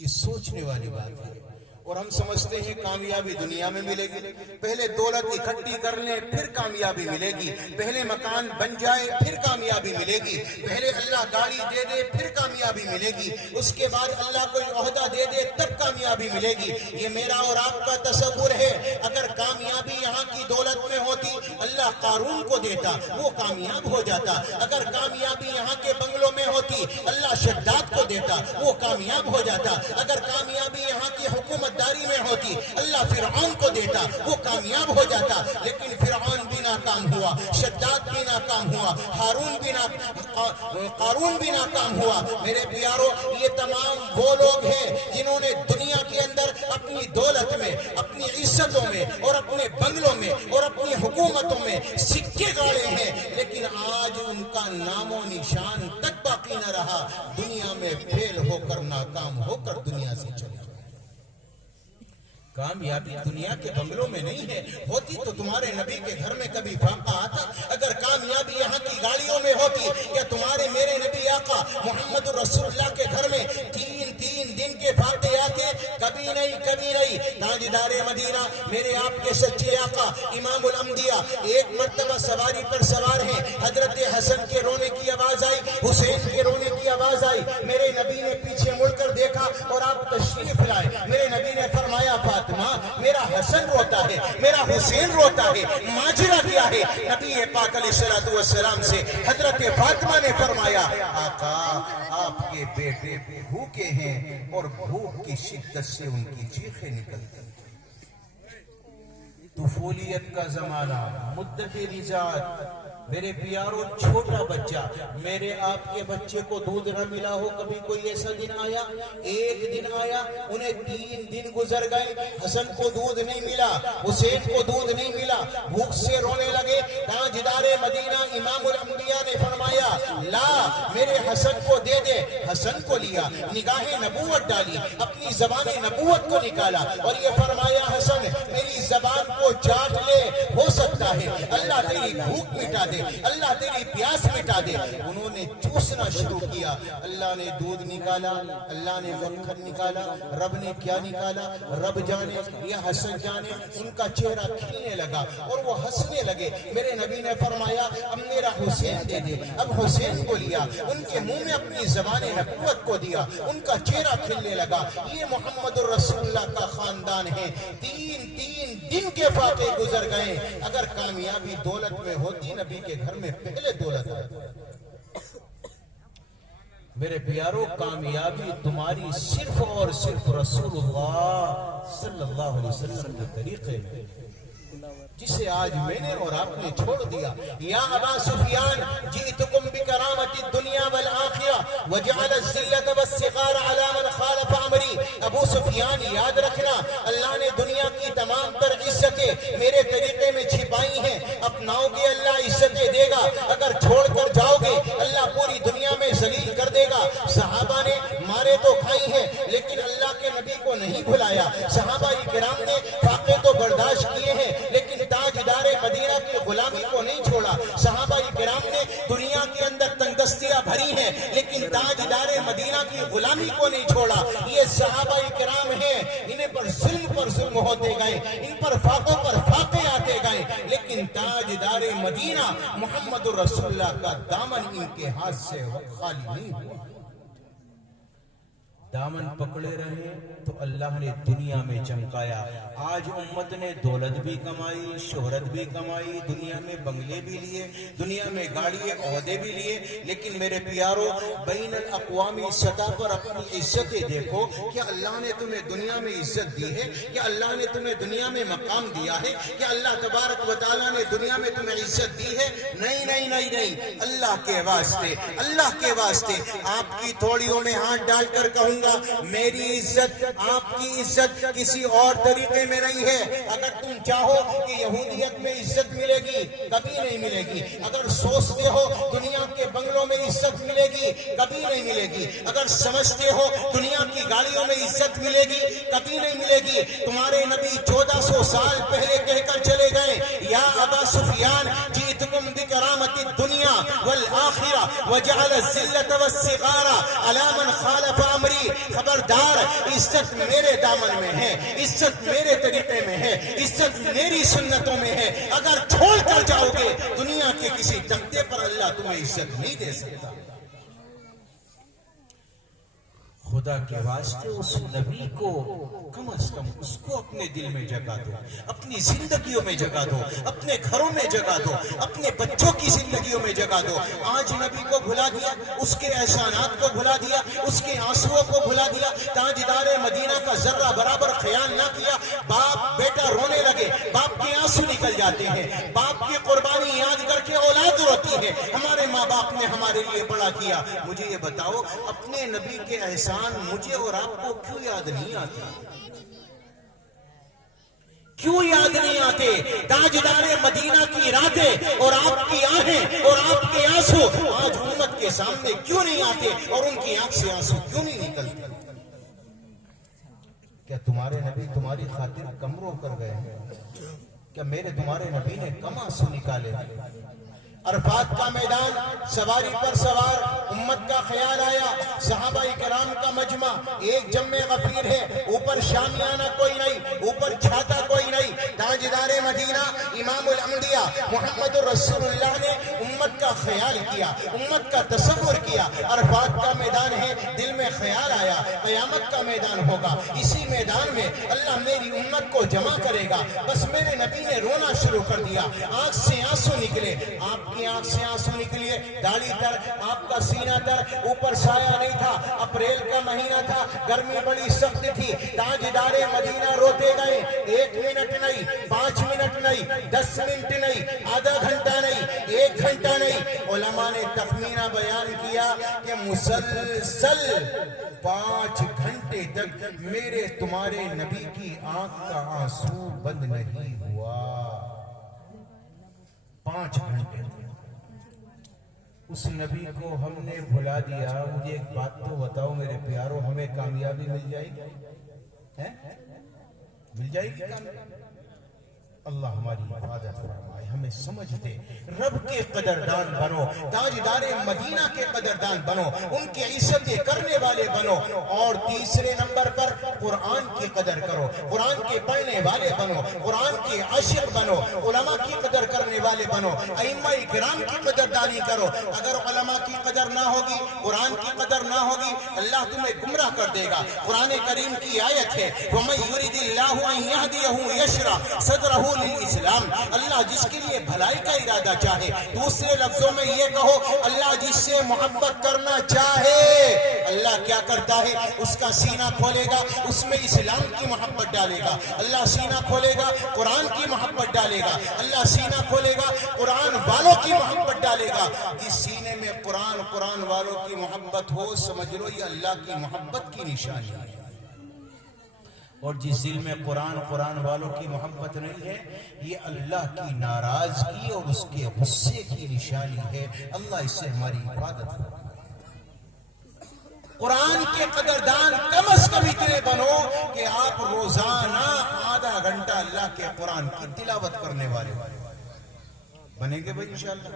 یہ سوچنے والی بات ہے. اور ہم سمجھتے ہیں کامیابی دنیا میں ملے گی. پہلے دولت اکٹھی کر لیں پھر کامیابی ملے گی. پہلے مکان بن جائے پھر کامیابی ملے گی. پہلے اللہ گاڑی دے دے پھر کامیابی ملے گی. اس کے بعد اللہ کوئی عہدہ دے دے تب کامیابی ملے گی. یہ میرا اور آپ کا تصور ہے. اگر کامیابی یہاں کی دولت میں ہوتی اللہ قارون کو دیتا وہ کامیاب ہو جاتا. اگر کامیابی یہاں کے بنگلوں میں ہوتی اللہ شداد کو دیتا وہ کامیاب ہو جاتا. اگر کامیابی یہاں کی حکومت داری میں ہوتی اللہ فرعون کو دیتا وہ کامیاب ہو جاتا. لیکن فرعون بھی ناکام ہوا, شداد بھی ناکام ہوا, قارون بھی ناکام ہوا. میرے پیارو یہ تمام وہ لوگ ہیں جنہوں نے دنیا کے اندر اپنی دولت میں, اپنی عزتوں میں اور اپنے بنگلوں میں اور اپنی حکومتوں میں سکے گاڑے ہیں, لیکن آج ان کا نام و نشان تک باقی نہ رہا. دنیا میں فیل ہو کر ناکام ہو کر دنیا سے چلے. کامیابی دنیا کے بنگلوں میں نہیں ہے. ہوتی تو تمہارے نبی کے گھر میں کبھی فاقہ آتا. اگر کامیابی یہاں کی گاڑیوں میں ہوتی یا تمہارے میرے نبی آقا محمد رسول اللہ کے گھر میں تین دن کے فاقے آتے. کبھی نہیں کبھی نہیں. تاجدار مدینہ میرے آپ کے سچے آقا امام الانبیاء ایک مرتبہ سواری پر سوار ہیں. حضرت حسن کے رونے کی آواز آئی, حسین کے رونے کی آواز آئی. میرے نبی نے پیچھے مڑ کر دیکھا اور آپ تشریف لائے. میرے نبی نے فرمایا فاطمہ میرا حسن روتا ہے, میرا حسین روتا ہے, ماجرا کیا ہے؟ نبی پاک علیہ الصلوۃ والسلام سے حضرت فاطمہ نے فرمایا آقا آپ کے بیٹے بھوکے ہیں اور بھوک کی شدت سے ان کی چیخیں نکلتی. طفولیت کا زمانہ, مدت رضاعت. میرے پیارو چھوٹا بچہ, میرے آپ کے بچے کو دودھ نہ ملا ہو کبھی کوئی ایسا دن آیا؟ ایک دن آیا انہیں 3 دن گزر گئے, حسن کو دودھ نہیں ملا, حسین کو دودھ نہیں ملا, بھوک سے رونے لگے. تاجدار مدینہ امام الانبیاء نے فرمایا لا میرے حسن کو دے دے. حسن کو لیا, نگاہ نبوت ڈالی, اپنی زبان نبوت کو نکالا اور یہ فرمایا حسن میری زبان کو چاٹ لے, ہو سکتا ہے اللہ تیری بھوک مٹا دے, اللہ تیری پیاس مٹا دے. انہوں نے چوسنا شروع کیا. اللہ نے دودھ نکالا, اللہ نے مکھن نکالا, رب نے کیا نکالا رب جانے, یہ حسن جانے. ان کا چہرہ کھلنے لگا اور وہ ہنسنے لگے. میرے نبی نے فرمایا اب میرا حسین دے دے. اب حسین کو لیا, ان کے منہ میں اپنی زبان نبوت کو دیا, ان کا چہرہ کھلنے لگا. یہ محمد الرسول اللہ کا خاندان ہے. 3 دن کے فاقے گزر گئے. اگر کامیابی دولت میں ہوتی نبی کے گھر میں پہلے دولت آتی. میرے پیارو کامیابی تمہاری صرف اور صرف رسول اللہ صلی اللہ علیہ وسلم کے طریقے میں, جسے آج میں نے اور آپ نے چھوڑ دیا. یا ابا سفیان جئتکم بکرامت الدنیا والآخرہ وجعل الذلۃ والصغار علی من خالف امری. ابو سفیان یاد رکھنا اللہ نے دنیا کی تمام تر عزتیں میرے طریقے میں چھپائی ہیں. اپناؤ گے اللہ عزتیں دے گا, اگر چھوڑ کر جاؤ گے اللہ پوری دنیا میں ذلیل کر دے گا. صحابہ نے مارے تو کھائی ہیں لیکن اللہ کے نبی کو نہیں بھلایا. صحابہ کرام نے فاقے تو برداشت کیے ہیں لیکن تاجدار مدینہ کی غلامی کو نہیں چھوڑا. صحابہ کرام نے دنیا کے اندر تنگستیاں بھری ہیں لیکن تاجدار مدینہ کی غلامی کو نہیں چھوڑا. یہ صحابہ کرام ہیں, انہیں پر ظلم ہوتے گئے, ان پر فاقوں پر فاقے آتے گئے, لیکن تاجدار مدینہ محمد رسول اللہ کا دامن ان کے ہاتھ سے خالی نہیں ہوا. دامن پکڑے رہے تو اللہ نے دنیا میں چمکایا. آج امت نے دولت بھی کمائی, شہرت بھی کمائی, دنیا میں بنگلے بھی لیے, دنیا میں گاڑی عہدے بھی لیے, لیکن میرے پیارو بین الاقوامی سطح پر اپنی عزتیں دیکھو. کیا اللہ نے تمہیں دنیا میں عزت دی ہے؟ کیا اللہ نے تمہیں دنیا میں مقام دیا ہے؟ کیا اللہ تبارک و تعالیٰ نے دنیا میں تمہیں عزت دی ہے؟ نہیں نہیں نہیں نہیں. اللہ کے واسطے, اللہ کے واسطے آپ کی تھوڑیوں میں ہاتھ ڈال کر کہوں گا میری عزت, آپ کی عزت کسی اور طریقے میں نہیں ہے. اگر تم چاہو کہ یہودیت میں عزت ملے گی کبھی نہیں ملے گی. اگر سوچتے ہو دنیا کے بنگلوں میں عزت ملے گی کبھی نہیں ملے گی. اگر سمجھتے ہو دنیا کی گاڑیوں میں عزت ملے گی کبھی نہیں ملے گی. تمہارے نبی 1400 سال پہلے کہہ کر چلے گئے یا ابا سفیان جئتکم بکرامت الدنیا والآخرہ وجعل الذلۃ والصغار علی من خالف امری. خبردار، عزت میرے دامن میں ہے، عزت میرے طریقے میں ہے، عزت میری سنتوں میں ہے. اگر چھوڑ کر جاؤ گے دنیا کے کسی تختے پر اللہ تمہیں عزت نہیں دے سکتا. خدا کے واسطے اس نبی کو کم از کم اس کو اپنے دل میں جگہ دو، اپنی زندگیوں میں جگہ دو، اپنے گھروں میں جگہ دو، اپنے بچوں کی زندگیوں میں جگہ دو. آج نبی کو بھلا دیا، اس کے احسانات کو بھلا دیا، اس کے آنسوؤں کو بھلا دیا، تاجدار مدینہ کا ذرہ برابر خیال نہ کیا. باپ بیٹا رونے لگے، باپ کے آنسو نکل جاتے ہیں، باپ کی قربانی یاد کر کے اولاد روتی ہے. ہمارے ماں باپ نے ہمارے لیے بڑا کیا. مجھے یہ بتاؤ اپنے نبی کے احسان مجھے اور آپ کو کیوں یاد نہیں آتے؟ کیوں یاد نہیں آتے؟ تاجدار مدینہ کی راتیں اور آپ کی آہیں اور آپ کے آنسو آج امت کے سامنے کیوں نہیں آتے اور ان کی آنکھ سے آنسو کیوں نہیں نکلتے؟ کیا تمہارے نبی تمہاری خاطر کم رو کر گئے ہیں؟ کیا میرے تمہارے نبی نے کم آنسو نکالے؟ عرفات کا میدان، سواری پر سوار، امت کا خیال آیا، صحابہ کرام کا مجمع، ایک جمع غفیر ہے، اوپر شامیانہ کوئی نہیں، اوپر چھاتا کوئی نہیں. تاجدار مدینہ امام الانبیاء محمد رسول اللہ نے امت کا خیال کیا، امت کا تصور کیا. عرفات کا میدان ہے، دل میں خیال آیا قیامت کا میدان ہوگا، اسی میدان میں اللہ میری امت کو جمع کرے گا. بس میرے نبی نے رونا شروع کر دیا، آنکھ سے آنسو نکلے. آپ کی آنکھ سے آنسو نکلیے، داڑھی تر، آپ کا سینہ تر، اوپر سایہ نہیں تھا، اپریل کا مہینہ تھا، گرمی بڑی سخت تھی. تاجدار مدینہ روتے گئے. 1 منٹ نہیں، 5 منٹ نہیں، 10 منٹ نہیں، آدھا گھنٹہ نہیں، 1 گھنٹہ نہیں. علماء نے تخمینہ بیان کیا کہ مسلسل 5 گھنٹے تک میرے تمہارے نبی کی آنکھ کا آنسو بند نہیں ہوا. 5 گھنٹے اس نبی کو ہم نے بھلا دیا. مجھے ایک بات تو بتاؤ میرے پیارو، ہمیں کامیابی مل جائے گی؟ مل جائے گی کامیابی؟ اللہ ہماری حفاظت فرمائے، ہمیں سمجھ دے. رب کے قدردان بنو، تاجدار مدینہ کے قدردان بنو، ان کی عزت کرنے والے بنو. اور تیسرے نمبر پر قرآن کی قدر کرو، قرآن کے پڑھنے والے بنو، قرآن کے عاشق بنو، علماء کی قدر کرنے والے بنو، ائمہ کرام کی قدردانی کرو. اگر علماء کی قدر نہ ہوگی، قرآن کی قدر نہ ہوگی، اللہ تمہیں گمراہ کر دے گا. قرآن کریم کی آیت ہے وَمَن يُرِدِ اللَّهُ أَن يَهْدِيَهُ يَشْرَحْ صَدْرَهُ للاسلام. اللہ جس کے لیے بھلائی کا ارادہ چاہے، دوسرے لفظوں میں یہ کہو اللہ جس سے محبت کرنا چاہے اللہ کیا کرتا ہے؟ اس کا سینہ کھولے گا، اس میں اسلام کی محبت ڈالے گا. اللہ سینہ کھولے گا، قرآن کی محبت ڈالے گا. اللہ سینہ کھولے گا، قرآن والوں کی محبت ڈالے گا. جس سینے میں قرآن والوں کی محبت ہو، سمجھ لو یہ اللہ کی محبت کی نشانی ہے. اور جس دل میں قرآن والوں کی محبت نہیں ہے، یہ اللہ کی ناراضگی اور اس کے غصے کی نشانی ہے. اللہ اس سے ہماری حفاظت کرے. قرآن کے قدردان کم از کم اتنے بنو کہ آپ روزانہ آدھا گھنٹہ اللہ کے قرآن کی تلاوت کرنے والے بنیں گے بھائی انشاءاللہ.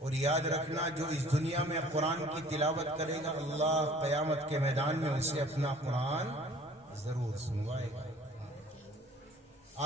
اور یاد رکھنا جو اس دنیا میں قرآن کی تلاوت کرے گا، اللہ قیامت کے میدان میں اسے اپنا قرآن ضرور سنوائے گا.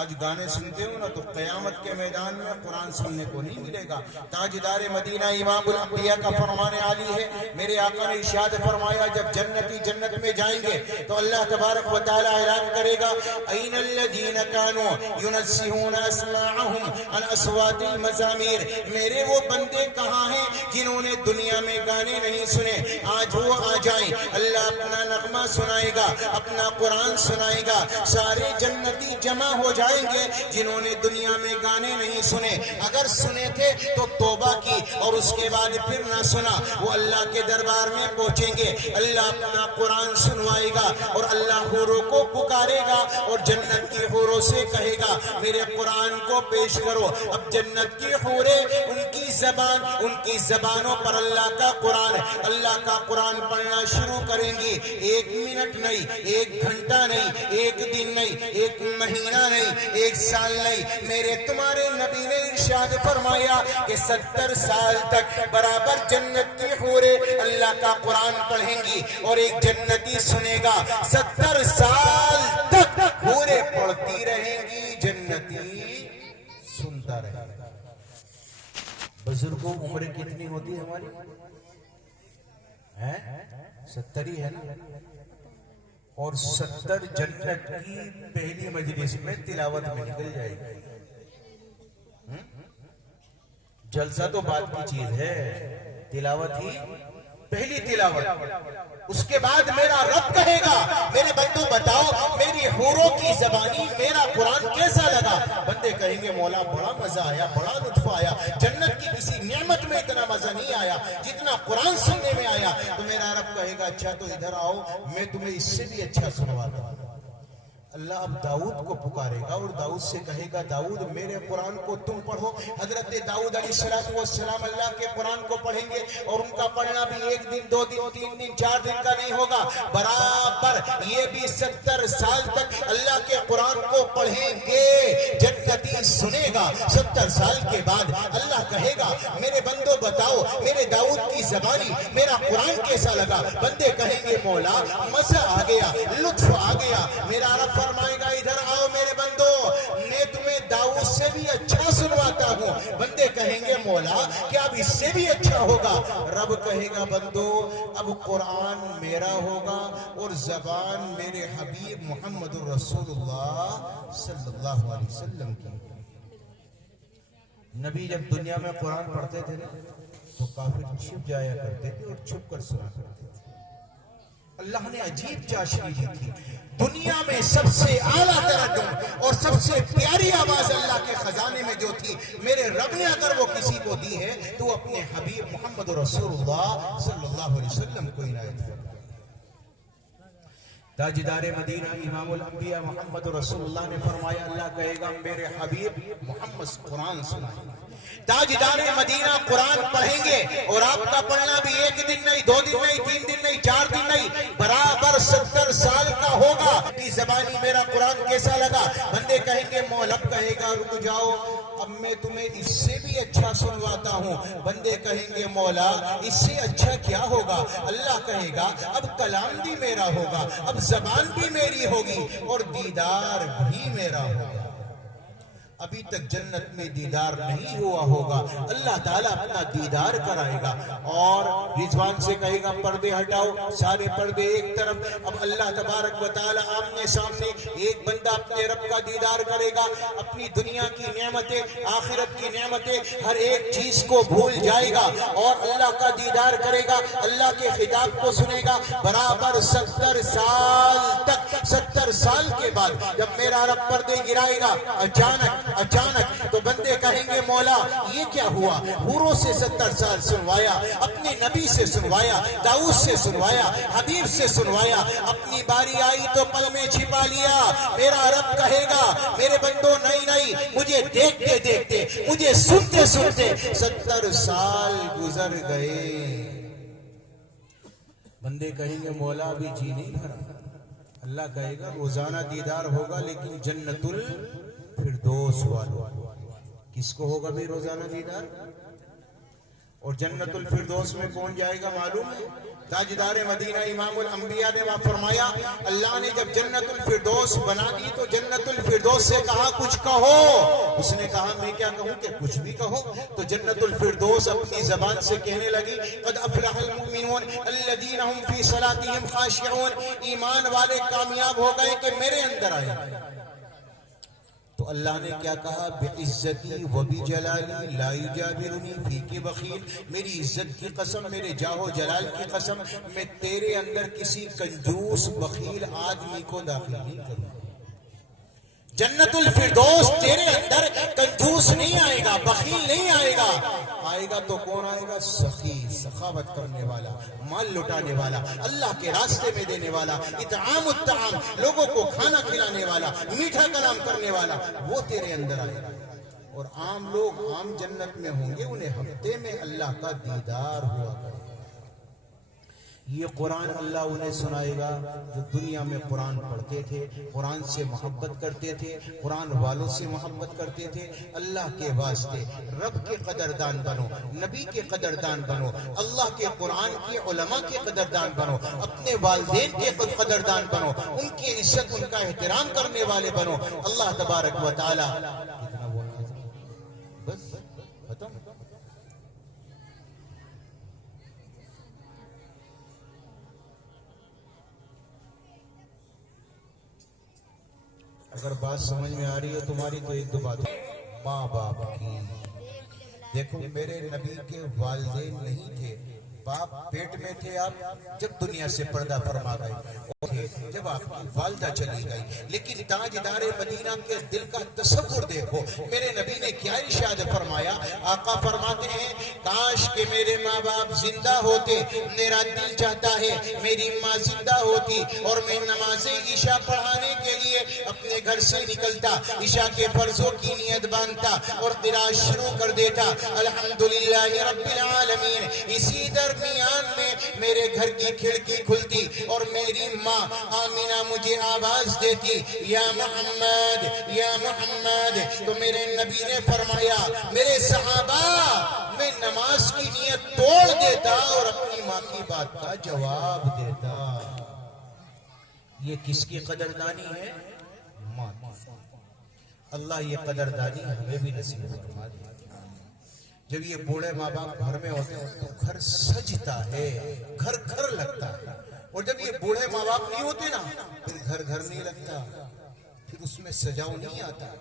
آج گانے سنتے ہو نا تو قیامت کے میدان میں قرآن سننے کو نہیں ملے گا. تاجدار مدینہ امام الانبیاء کا فرمان عالی ہے. میرے آقا نے ارشاد فرمایا جب جنتی جنت میں جائیں گے تو اللہ تبارک و تعالی اعلان کرے گا این الذین کانوا ینزہون اسماعہم عن اصوات المزامیر. میرے وہ بندے کہاں ہیں جنہوں نے دنیا میں گانے نہیں سنے؟ آج وہ آ جائیں. اللہ اپنا نغمہ سنائے گا، اپنا قرآن سنائے گا. سارے جنتی جمع ہو جائیں گے جنہوں نے دنیا میں گانے نہیں سنے. اگر سنے تھے تو توبہ کی اور اس کے بعد پھر نہ سنا. وہ اللہ کے دربار میں پہنچیں گے، اللہ اپنا قرآن سنوائے گا اور اللہ حوروں کو پکارے گا اور جنت کی حوروں سے کہے گا میرے قرآن کو پیش کرو. اب جنت کی حوریں ان کی زبان، ان کی زبانوں پر اللہ کا قرآن ہے. اللہ کا قرآن پڑھنا شروع کریں گی، 1 منٹ نہیں، 1 گھنٹہ نہیں، 1 دن نہیں، 1 مہینہ نہیں، 1 سال نہیں. میرے تمہارے نبی نے ارشاد فرمایا کہ 70 سال تک برابر جنت کی حوریں اللہ کا قرآن پڑھیں گی، اور ایک جنتی سنے گا 70 سال تک حوریں پڑھتی رہیں گی، جنتی سنتا رہے گا. بزرگوں عمر کتنی ہوتی ہے ہماری؟ 70 ہی ہے نا. اور 70 جنت کی پہلی مجلس میں تلاوت میں نکل جائے گی. جلسہ تو بات کی چیز ہے، تلاوت ہی پہلی تلاوت. اس کے بعد میرا رب کہے گا میرے بندو بتاؤ میری حوروں کی زبانی میرا قرآن کیسا لگا؟ بندے کہیں گے مولا بڑا مزہ آیا، بڑا لطف آیا، جنت کی کسی نعمت میں اتنا مزہ نہیں آیا جتنا قرآن سننے میں آیا. تو میرا رب کہے گا اچھا تو ادھر آؤ، میں تمہیں اس سے بھی اچھا سنواتا ہوں. اللہ اب داؤد کو پکارے گا اور داؤد سے کہے گا داؤد میرے قرآن کو تم پڑھو. حضرت داؤد علیہ السلام اللہ کے قرآن کو پڑھیں گے، اور ان کا پڑھنا بھی 1 دن 2 دن 3 دن 4 دن کا نہیں ہوگا، برابر یہ بھی 70 سال تک اللہ کے قرآن کو پڑھیں گے. جنتی سنے گا. 70 سال کے بعد اللہ کہے گا میرے بندو بتاؤ میرے داؤد کی زبانی میرا قرآن کیسا لگا؟ بندے کہیں گے مولا مزہ آ گیا، لطف آ گیا. میرا رب فرمائے گا ادھر آؤ میرے بندو، میں تمہیں داؤد سے بھی اچھا سنواتا ہوں. بندے کہیں گے مولا کیا اب اس سے بھی اچھا ہوگا؟ رب کہے گا بندو اب قرآن میرا ہوگا اور زبان میرے حبیب محمد الرسول اللہ صلی اللہ علیہ وسلم کی. نبی جب دنیا میں قرآن پڑھتے تھے تو کافر چھپ جایا کرتے تھے اور چھپ کر سنا کرتے تھے. اللہ نے عجیب چاشنی دی تھی. دنیا میں سب سے اعلیٰ ترجم اور سب سے پیاری آواز اللہ کے خزانے میں جو تھی میرے رب نے اگر وہ کسی کو دی ہے تو وہ اپنے حبیب محمد رسول اللہ صلی اللہ علیہ وسلم کو عنایت فرمائی. تاجدار مدینہ امام الانبیاء محمد رسول اللہ نے فرمایا اللہ کہے گا میرے حبیب محمد قرآن سنائیں. تاجدار مدینہ قرآن پڑھیں گے اور آپ کا پڑھنا بھی 1 دن نہیں، 2 دن نہیں، 3 دن نہیں، 4 دن نہیں، برابر 70 سال کا ہوگا. کی زبانی میرا قرآن کیسا لگا؟ بندے کہیں گے مولا کہے گا رک جاؤ اب میں تمہیں اس سے بھی اچھا سنواتا ہوں. بندے کہیں گے مولا اس سے اچھا کیا ہوگا؟ اللہ کہے گا اب کلام بھی میرا ہوگا، اب زبان بھی میری ہوگی اور دیدار بھی میرا ہوگا. ابھی تک جنت میں دیدار نہیں ہوا ہوگا، اللہ تعالیٰ اپنا دیدار کرائے گا اور رضوان سے کہے گا پردے ہٹاؤ، سارے پردے ایک طرف. اب اللہ تبارک و تعالیٰ آمنے سامنے ایک بندہ اپنے رب کا دیدار کرے گا، اپنی دنیا کی نعمتیں آخرت کی نعمتیں ہر ایک چیز کو بھول جائے گا اور اللہ کا دیدار کرے گا، اللہ کے خطاب کو سنے گا. برابر 70 سال تک، 70 سال کے بعد جب میرا رب پردے گرائے گا اچانک تو بندے کہیں گے مولا یہ کیا ہوا؟ حوروں سے 70 سال سنوایا، اپنے نبی سے سنوایا، داؤد سے سنوایا، حبیب سے سنوایا، اپنی باری آئی تو پل میں چھپا لیا. میرا رب کہے گا میرے بندوں نہیں مجھے دیکھتے دیکھتے مجھے سنتے سنتے 70 سال گزر گئے. بندے کہیں گے مولا ابھی جی نہیں بھرا. اللہ کہے گا روزانہ دیدار ہوگا لیکن جنت الفردوس والوں. کس کو ہوگا بھی روزانہ دیدار؟ اور جنت الفردوس میں کون جائے گا معلوم ہے؟ تاجدار مدینہ امام الانبیاء نے وہاں فرمایا اللہ نے جب جنت الفردوس بنا دی تو جنت الفردوس سے کہا کچھ کہو. اس نے کہا میں کیا کہوں کہ کچھ بھی کہو. تو جنت الفردوس اپنی زبان سے کہنے لگی قد افلح المؤمنون الذین هم فی صلاتهم خاشعون. ایمان والے کامیاب ہو گئے کہ میرے اندر آئے. تو اللہ نے کیا کہا بعزتی و بجلالی لا یجاورنی فیک بخیل. میری عزت کی قسم، میرے جاہ و جلال کی قسم، میں تیرے اندر کسی کنجوس بخیل آدمی کو داخل نہیں کروں. جنت الفردوس تیرے اندر کنجوس نہیں آئے گا، بخیل نہیں آئے گا. آئے گا تو کون آئے گا؟ سخی، سخاوت کرنے والا، مال لٹانے والا، اللہ کے راستے میں دینے والا، اطعام الطعام، لوگوں کو کھانا کھلانے والا، میٹھا کلام کرنے والا، وہ تیرے اندر آئے گا. اور عام لوگ عام جنت میں ہوں گے، انہیں ہفتے میں اللہ کا دیدار ہوا کرے گا۔ یہ قرآن اللہ انہیں سنائے گا جو دنیا میں قرآن پڑھتے تھے، قرآن سے محبت کرتے تھے، قرآن والوں سے محبت کرتے تھے۔ اللہ کے واسطے رب کے قدردان بنو، نبی کے قدردان بنو، اللہ کے قرآن کے علماء کے قدردان بنو، اپنے والدین کے قدردان بنو، ان کی عزت ان کا احترام کرنے والے بنو۔ اللہ تبارک و تعالی کتنا بولنا ہے؟ بس ختم۔ اگر بات سمجھ میں آ رہی ہے تمہاری تو ایک دو بات ماں باپ کی۔ دیکھو میرے نبی کے والدین نہیں تھے، باپ پیٹ میں تھے آپ جب دنیا سے پردہ فرما گئے، جب آپ کی والدہ چلی گئی، لیکن تاجدار مدینہ کے دل کا تصور دیکھو، میرے نبی نے کیا ارشاد فرمایا؟ آقا فرماتے ہیں کاش کہ میرے ماں باپ زندہ ہوتے، میرا دل چاہتا ہے میری ماں زندہ ہوتی اور میں نماز عشاء پڑھانے کے لیے اپنے گھر سے نکلتا، عشاء کے فرضوں کی نیت باندھتا اور قرات شروع کر دیتا، الحمدللہ رب العالمین۔ اسی درمیان میں میرے گھر کی کھڑکی کھلتی اور میری ماں آمینہ مجھے آواز دیتی، یا محمد یا محمد۔ تو میرے نبی نے فرمایا میرے صحابہ میں نماز کی نیت توڑ دیتا اور اپنی ماں کی بات کا جواب دیتا۔ یہ کس کی قدردانی ہے؟ ماں کی۔ اللہ یہ قدردانی ہمیں بھی نصیب فرما دے۔ جب یہ بوڑھے ماں باپ گھر میں ہوتے ہیں تو گھر سجتا ہے، گھر گھر لگتا ہے، اور جب یہ بوڑھے ماں باپ نہیں ہوتے نا پھر گھر گھر نہیں لگتا، پھر اس میں سجاؤ نہیں آتا۔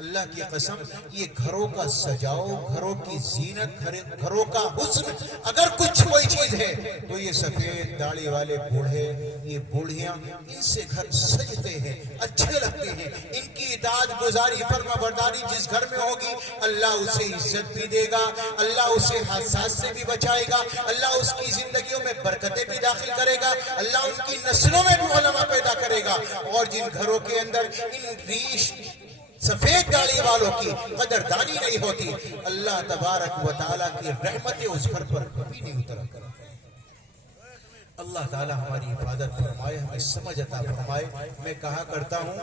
اللہ کی قسم یہ گھروں کا سجاؤ، گھروں کی زینت، گھروں کا حسن اگر کچھ کوئی چیز ہے تو یہ سفید داڑھی والے بوڑھے، یہ بوڑھیاں، ان سے گھر سجتے ہیں، اچھے لگتے ہیں۔ ان کی اطاعت گزاری فرما برداری جس گھر میں ہوگی اللہ اسے عزت بھی دے گا، اللہ اسے حادثات سے بھی بچائے گا، اللہ اس کی زندگیوں میں برکتیں بھی داخل کرے گا، اللہ ان کی نسلوں میں بھی علماء پیدا کرے گا۔ اور جن گھروں کے اندر ان ریش سفید داڑھی والوں کی قدردانی نہیں ہوتی، اللہ تبارک و تعالیٰ کی رحمتیں اس گھر پر کبھی نہیں اترا کرتی۔ اللہ تعالیٰ ہماری حفاظت فرمائے، ہمیں سمجھ عطا فرمائے۔ میں کہا کرتا ہوں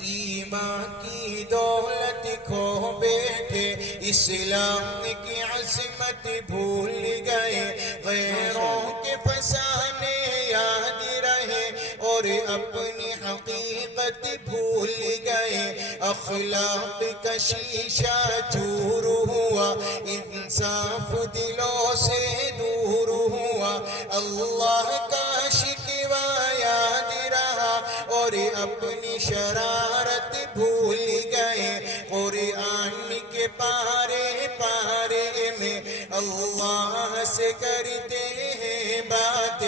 ایمان کی دولت کھو بیٹھے، اسلام کی عظمت بھول گئے، غیروں کے فسانے یاد رہے اور اپنی حقیقت بھول گئے، اخلاق کا شیشہ چور ہوا، انصاف دلوں سے دور ہوا، اللہ کا شکوہ یاد رہا اور اپنی شرارت بھول گئے، قرآن کے پارے پارے میں اللہ سے کرتے ہیں بات،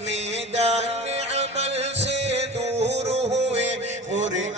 میدان عمل سے دور ہوئے، قرآن